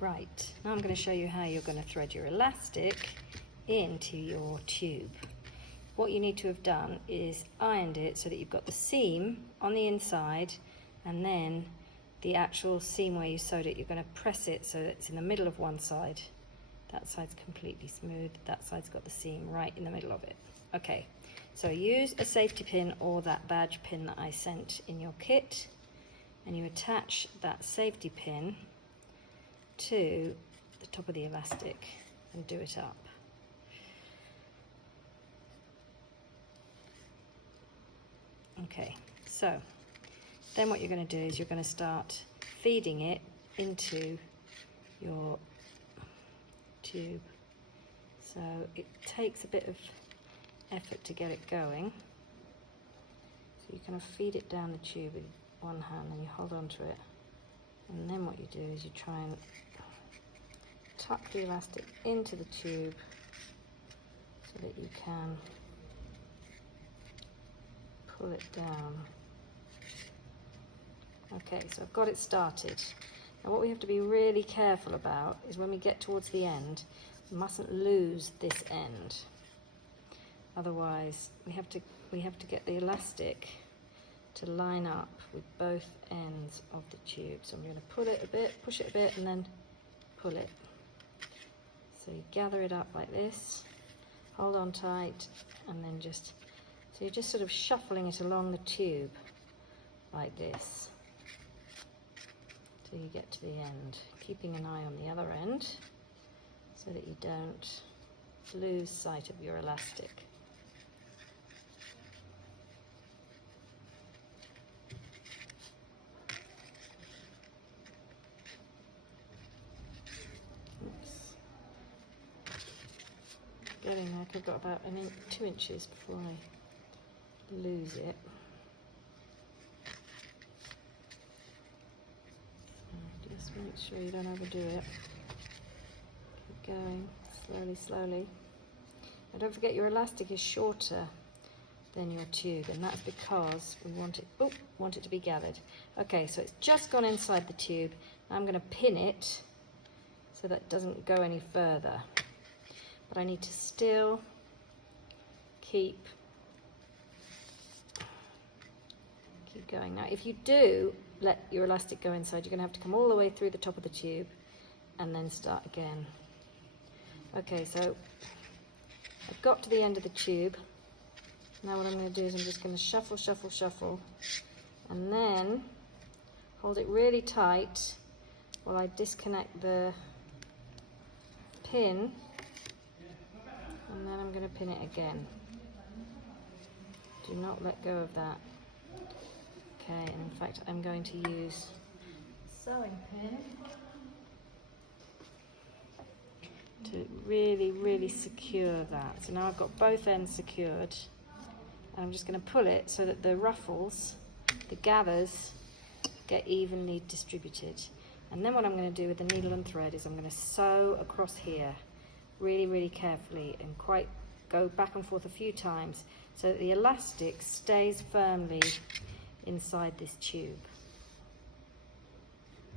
Right, now I'm going to show you how you're going to thread your elastic into your tube. What you need to have done is ironed it so that you've got the seam on the inside, and then the actual seam where you sewed it, you're going to press it so that it's in the middle of one side. That side's completely smooth, that side's got the seam right in the middle of it. Okay, so use a safety pin or that badge pin that I sent in your kit, and you attach that safety pin to the top of the elastic and do it up. Okay, so then what you're going to do is you're going to start feeding it into your tube. So it takes a bit of effort to get it going. So you kind of feed it down the tube with one hand and you hold on to it. And then what you do is you try and tuck the elastic into the tube so that you can pull it down. Okay, so I've got it started. Now what we have to be really careful about is when we get towards the end, we mustn't lose this end. Otherwise, we have to get the elastic to line up with both ends of the tube. So I'm going to pull it a bit, push it a bit, and then pull it. So you gather it up like this, hold on tight, and then so you're just sort of shuffling it along the tube like this till you get to the end, keeping an eye on the other end so that you don't lose sight of your elastic. Oops. Getting there, I've got about 2 inches before I lose it. So just make sure you don't overdo it. Keep going, slowly, slowly. And don't forget your elastic is shorter than your tube, and that's because we want it to be gathered. Okay, so it's just gone inside the tube. Now I'm going to pin it so that it doesn't go any further. But I need to still keep going. Now if you do let your elastic go inside, you're going to have to come all the way through the top of the tube and then start again. Okay, so I've got to the end of the tube. Now what I'm going to do is I'm just going to shuffle, shuffle, shuffle, and then hold it really tight while I disconnect the pin, and then I'm going to pin it again. Do not let go of that. Okay, and in fact I'm going to use a sewing pin to really, really secure that. So now I've got both ends secured, and I'm just going to pull it so that the ruffles, the gathers, get evenly distributed. And then what I'm going to do with the needle and thread is I'm going to sew across here really, really carefully and quite go back and forth a few times so that the elastic stays firmly inside this tube.